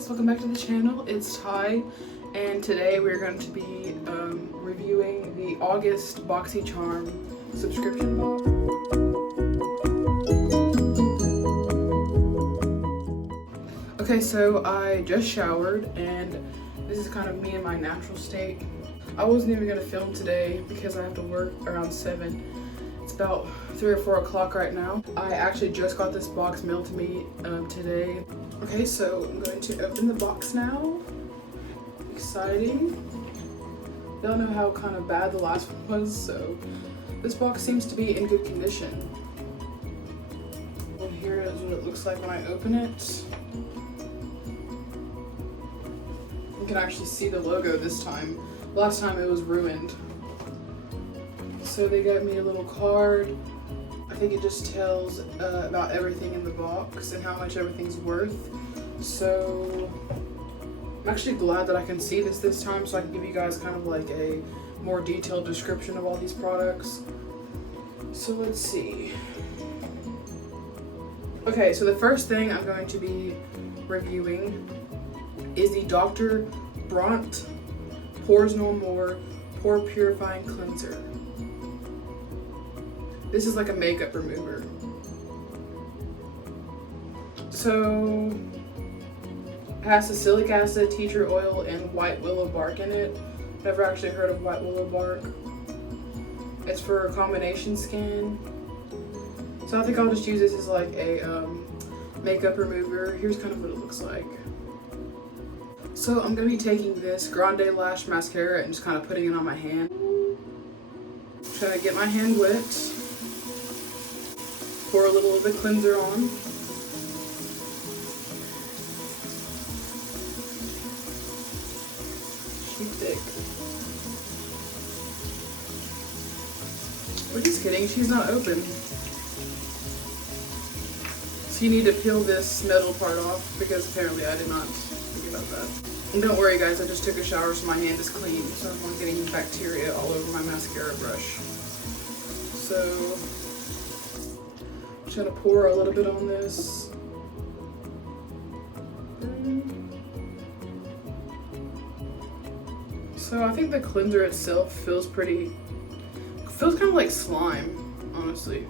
guys, welcome back to the channel. It's Tye, and today we're going to be reviewing the August BOXYCHARM subscription box. Okay, so I just showered, and this is kind of me in my natural state. I wasn't even going to film today because I have to work around 7. It's about 3 or 4 o'clock right now. I actually just got this box mailed to me today. Okay, so I'm going to open the box now. Exciting. Y'all know how kind of bad the last one was, so this box seems to be in good condition. Well, here is what it looks like when I open it. You can actually see the logo this time. Last time it was ruined. So they got me a little card. I think it just tells about everything in the box and how much everything's worth. So I'm actually glad that I can see this time, so I can give you guys kind of like a more detailed description of all these products. So let's see. Okay, so the first thing I'm going to be reviewing is the Dr. Brandt Pores No More Pore Purifying Cleanser. This is like a makeup remover. So it has salicylic acid, tea tree oil, and white willow bark in it. Never actually heard of white willow bark. It's for combination skin. So I think I'll just use this as like a makeup remover. Here's kind of what it looks like. So I'm gonna be taking this Grande Lash mascara and just kind of putting it on my hand. Trying to get my hand wet. Pour a little of the cleanser on. She's thick. We're just kidding, she's not open. So you need to peel this metal part off because apparently I did not think about that. And don't worry guys, I just took a shower so my hand is clean, so I'm not getting bacteria all over my mascara brush. So I'm just gonna pour a little bit on this. So I think the cleanser itself feels kind of like slime, honestly.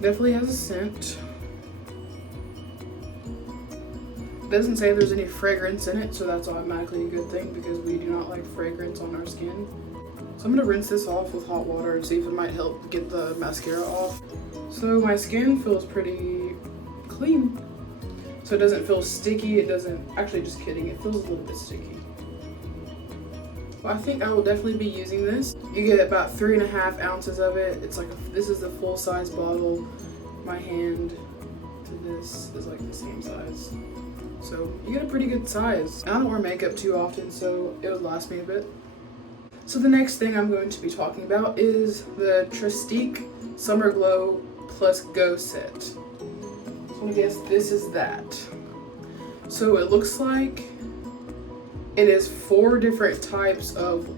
Definitely has a scent. It doesn't say there's any fragrance in it, so that's automatically a good thing because we do not like fragrance on our skin. So I'm gonna rinse this off with hot water and see if it might help get the mascara off. So my skin feels pretty clean. So it doesn't feel sticky, it doesn't, actually just kidding, it feels a little bit sticky. Well, I think I will definitely be using this. You get about 3.5 ounces of it. It's like, this is the full size bottle. My hand to this is like the same size. So you get a pretty good size. I don't wear makeup too often, so it would last me a bit. So the next thing I'm going to be talking about is the Trestique Summer Glow Plus Go set. So I guess this is that. So it looks like it is 4 different types of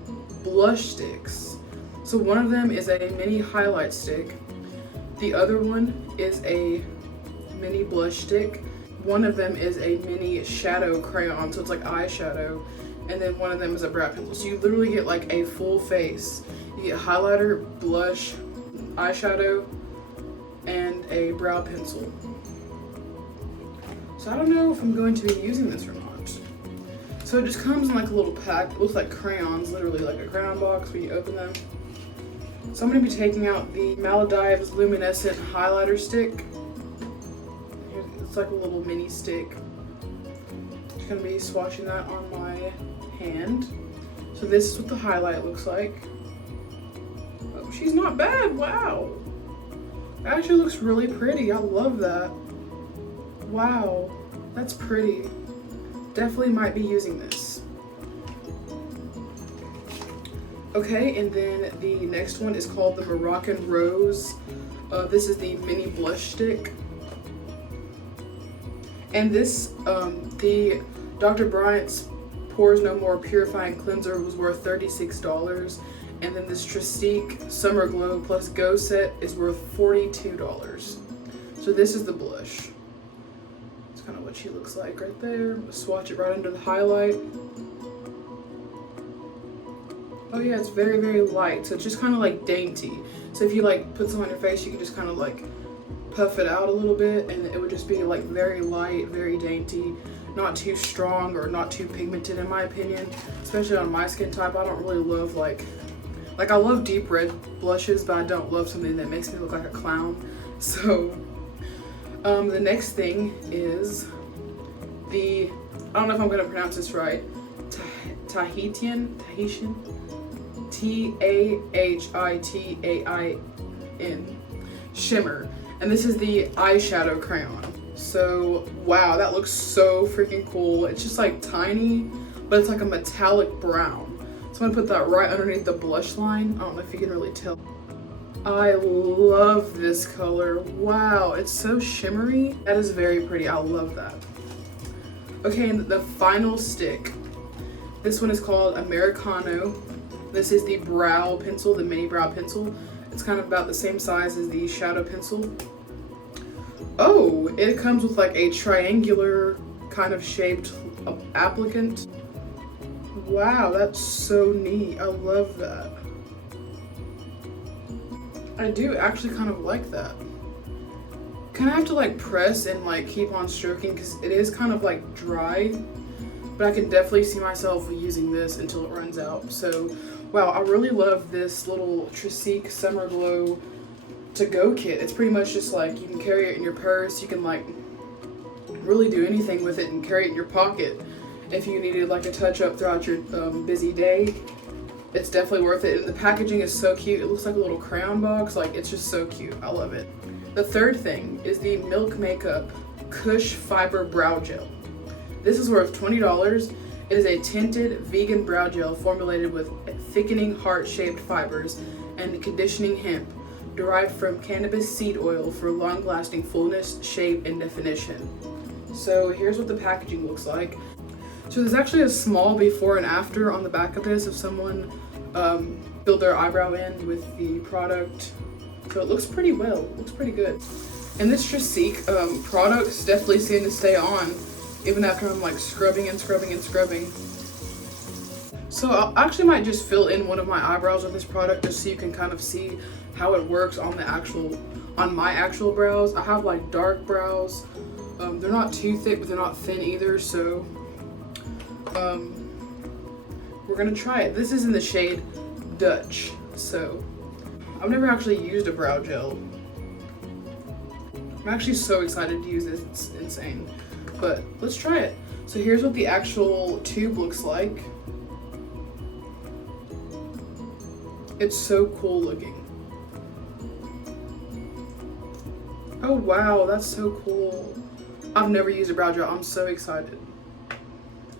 blush sticks. So one of them is a mini highlight stick. The other one is a mini blush stick. One of them is a mini shadow crayon, so it's like eyeshadow. And then one of them is a brow pencil. So you literally get like a full face. You get highlighter, blush, eyeshadow, and a brow pencil. So I don't know if I'm going to be using this or not. So it just comes in like a little pack. It looks like crayons, literally like a crayon box when you open them. So I'm going to be taking out the Maldives Luminescent Highlighter Stick. It's like a little mini stick. Just going to be swatching that on my hand. So this is what the highlight looks like. Oh, she's not bad, wow. It actually looks really pretty, I love that. Wow, that's pretty. Definitely might be using this. Okay, and then the next one is called the Moroccan Rose. This is the mini blush stick. And this, the Dr. Brandt's Pores No More Purifying Cleanser was worth $36. And then this Trestique Summer Glow Plus Go set is worth $42. So this is the blush. It's kind of what she looks like right there. Swatch it right under the highlight. Oh yeah, it's very, very light. So it's just kind of like dainty. So if you like put some on your face, you can just kind of like puff it out a little bit and it would just be like very light, very dainty, not too strong or not too pigmented in my opinion, especially on my skin type. I don't really love like I love deep red blushes, but I don't love something that makes me look like a clown. So the next thing is the, I don't know if I'm gonna pronounce this right, Tahitian T-A-H-I-T-A-I-N shimmer. And this is the eyeshadow crayon. So wow, that looks so freaking cool. It's just like tiny, but it's like a metallic brown. So I'm gonna put that right underneath the blush line. I don't know if you can really tell. I love this color. Wow, it's so shimmery. That is very pretty. I love that. Okay, and the final stick. This one is called Americano. This is the brow pencil, the mini brow pencil. It's kind of about the same size as the shadow pencil. Oh, it comes with like a triangular kind of shaped applicant. Wow, that's so neat. I love that. I do actually kind of like that. Kind of have to like press and like keep on stroking because it is kind of like dry, but I can definitely see myself using this until it runs out. So wow, I really love this little Trestique Summer Glow to go kit. It's pretty much just like you can carry it in your purse. You can like really do anything with it and carry it in your pocket. If you needed like a touch up throughout your busy day, it's definitely worth it. And the packaging is so cute. It looks like a little crayon box. Like it's just so cute. I love it. The third thing is the Milk Makeup Kush Fiber Brow Gel. This is worth $20. It is a tinted vegan brow gel formulated with thickening heart-shaped fibers and conditioning hemp derived from cannabis seed oil for long-lasting fullness, shape, and definition. So here's what the packaging looks like. So there's actually a small before and after on the back of this if someone filled their eyebrow in with the product. So it looks pretty well, it looks pretty good. And this Trestique products definitely seem to stay on even after I'm like scrubbing and scrubbing and scrubbing. So I actually might just fill in one of my eyebrows with this product just so you can kind of see how it works on my actual brows. I have like dark brows. They're not too thick, but they're not thin either. So we're gonna try it. This is in the shade Dutch. So I've never actually used a brow gel. I'm actually so excited to use this, it's insane. But let's try it. So here's what the actual tube looks like. It's so cool looking. Oh wow, that's so cool. I've never used a brow gel. I'm so excited.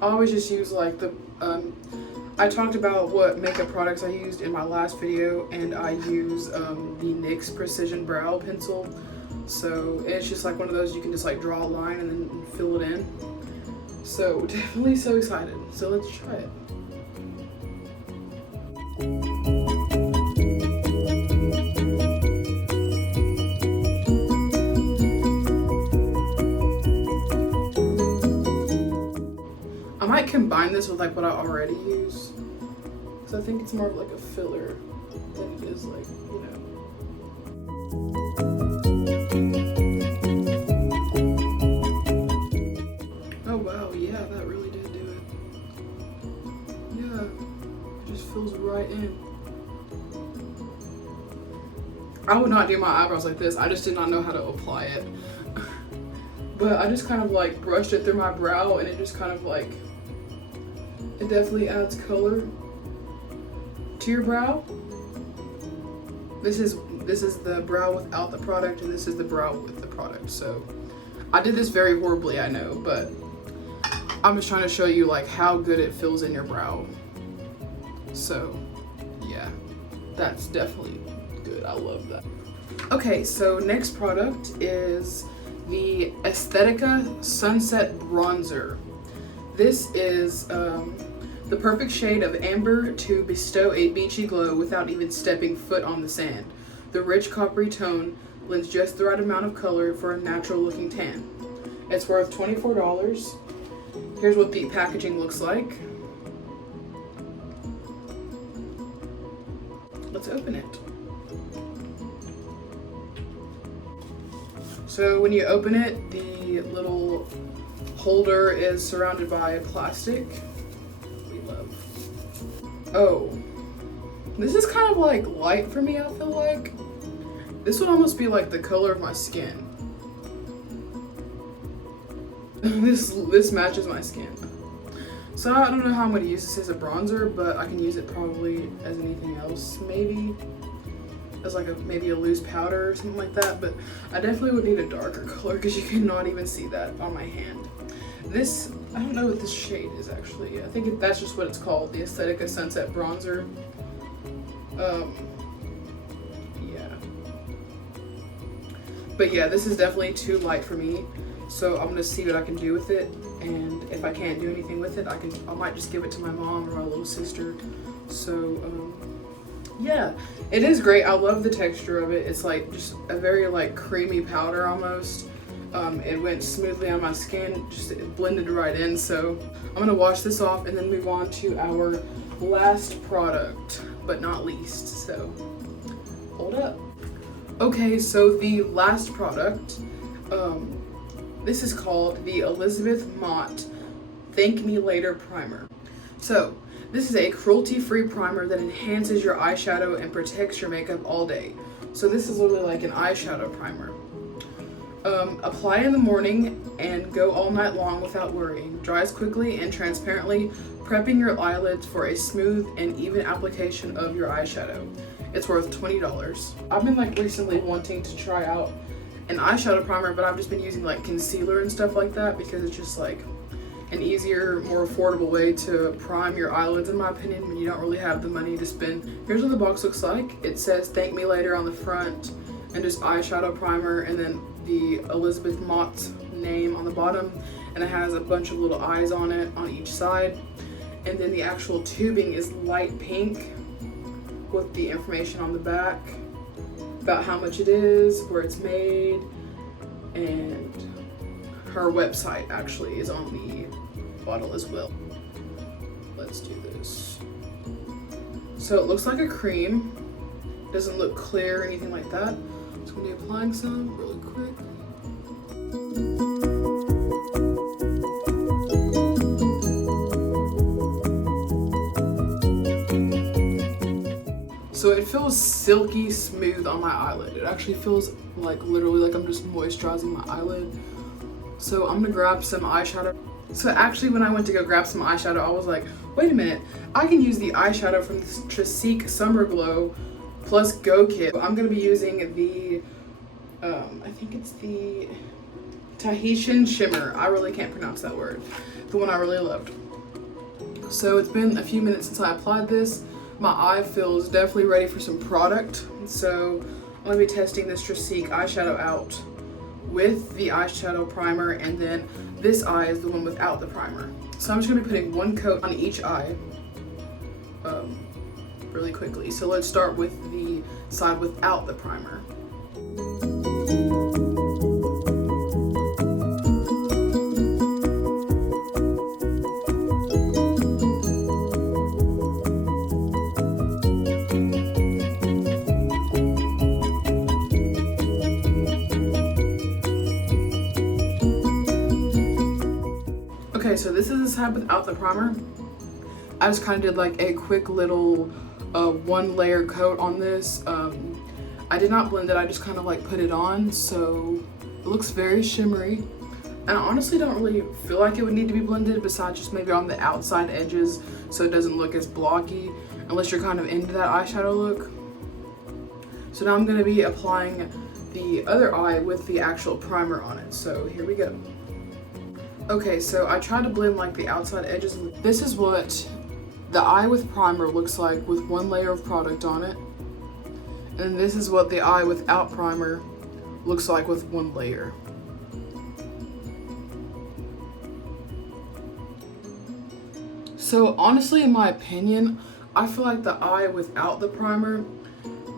I always just use like the, I talked about what makeup products I used in my last video, and I use the NYX Precision Brow Pencil. So it's just like one of those you can just like draw a line and then fill it in. So definitely so excited. So let's try it. I might combine this with like what I already use, because I think it's more of like a filler than it is like, you know. Oh wow, yeah, that really did do it. Yeah, it just fills right in. I would not do my eyebrows like this. I just did not know how to apply it. But I just kind of like brushed it through my brow, and it just kind of like, it definitely adds color to your brow. This is the brow without the product, and this is the brow with the product. So I did this very horribly, I know, but I'm just trying to show you like how good it fills in your brow. So yeah, that's definitely good. I love that. Okay, so next product is the Aesthetica Sunset Bronzer. This is The perfect shade of amber to bestow a beachy glow without even stepping foot on the sand. The rich coppery tone lends just the right amount of color for a natural looking tan. It's worth $24. Here's what the packaging looks like. Let's open it. So when you open it, the little holder is surrounded by plastic. We love. Oh, this is kind of like light for me, I feel like. This would almost be like the color of my skin. This matches my skin. So I don't know how I'm going to use this as a bronzer, but I can use it probably as anything else, maybe. As like maybe a loose powder or something like that, but I definitely would need a darker color because you cannot even see that on my hand. This, I don't know what this shade is actually. I think that's just what it's called, the Aesthetica Sunset Bronzer. Yeah. But yeah, this is definitely too light for me, so I'm gonna see what I can do with it, and if I can't do anything with it, I might just give it to my mom or my little sister. So yeah, it is great. I love the texture of it. It's like just a very like creamy powder almost. It went smoothly on my skin, just it blended right in. So I'm gonna wash this off and then move on to our last product, but not least. So hold up. Okay, so the last product, this is called the Elizabeth Mott Thank Me Later Primer. So this is a cruelty-free primer that enhances your eyeshadow and protects your makeup all day. So this is literally like an eyeshadow primer. Apply in the morning and go all night long without worrying. Dries quickly and transparently, prepping your eyelids for a smooth and even application of your eyeshadow. It's worth $20. I've been like recently wanting to try out an eyeshadow primer, but I've just been using like concealer and stuff like that because it's just like an easier, more affordable way to prime your eyelids, in my opinion, when you don't really have the money to spend. Here's what the box looks like. It says "Thank Me Later" on the front, and just eyeshadow primer, and then the Elizabeth Mott name on the bottom, and it has a bunch of little eyes on it on each side. And then the actual tubing is light pink with the information on the back about how much it is, where it's made, and her website actually is on the bottle as well. Let's do this. So it looks like a cream. Doesn't look clear or anything like that. I'm just gonna be applying some really quick. So it feels silky smooth on my eyelid. It actually feels like literally like I'm just moisturizing my eyelid. So I'm gonna grab some eyeshadow. So actually when I went to go grab some eyeshadow, I was like, wait a minute, I can use the eyeshadow from this Tresique Summer Glow Plus Go Kit. I'm gonna be using the, I think it's the Tahitian Shimmer. I really can't pronounce that word. The one I really loved. So it's been a few minutes since I applied this. My eye feels definitely ready for some product. So I'm gonna be testing this Tresique eyeshadow out with the eyeshadow primer, and then this eye is the one without the primer. So I'm just gonna be putting one coat on each eye really quickly. So let's start with the side without the primer. Okay, so this is the side without the primer. I just kind of did like a quick little one layer coat on this. I did not blend it, I just kind of like put it on, so it looks very shimmery. And I honestly don't really feel like it would need to be blended, besides just maybe on the outside edges so it doesn't look as blocky, unless you're kind of into that eyeshadow look. So now I'm going to be applying the other eye with the actual primer on it, so here we go. Okay, so I tried to blend like the outside edges. This is what the eye with primer looks like with one layer of product on it. And this is what the eye without primer looks like with one layer. So honestly, in my opinion, I feel like the eye without the primer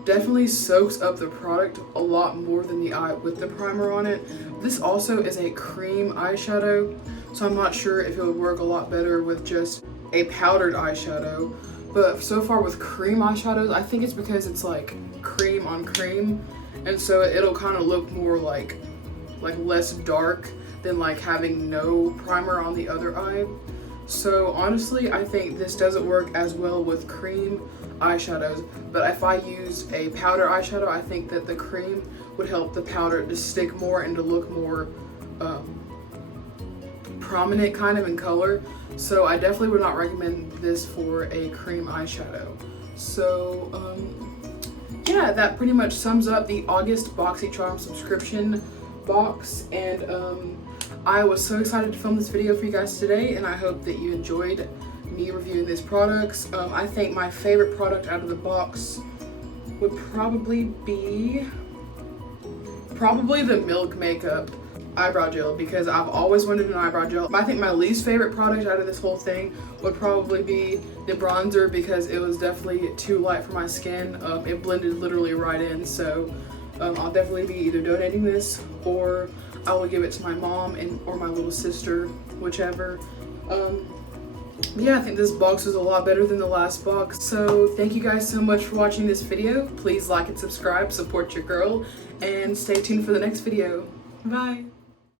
definitely soaks up the product a lot more than the eye with the primer on it. This also is a cream eyeshadow, so I'm not sure if it would work a lot better with just a powdered eyeshadow. But so far with cream eyeshadows, I think it's because it's like cream on cream, and so it'll kind of look more like less dark than like having no primer on the other eye. So honestly, I think this doesn't work as well with cream eyeshadows, but if I use a powder eyeshadow, I think that the cream would help the powder to stick more and to look more prominent kind of in color. So I definitely would not recommend this for a cream eyeshadow. So yeah, that pretty much sums up the August BOXYCHARM subscription box, and I was so excited to film this video for you guys today, and I hope that you enjoyed me reviewing these products. I think my favorite product out of the box would probably be the Milk Makeup eyebrow gel, because I've always wanted an eyebrow gel. I think my least favorite product out of this whole thing would probably be the bronzer, because it was definitely too light for my skin. It blended literally right in, so I'll definitely be either donating this or I will give it to my mom or my little sister, whichever. Yeah, I think this box is a lot better than the last box. So thank you guys so much for watching this video. Please like and subscribe, support your girl, and stay tuned for the next video. Bye.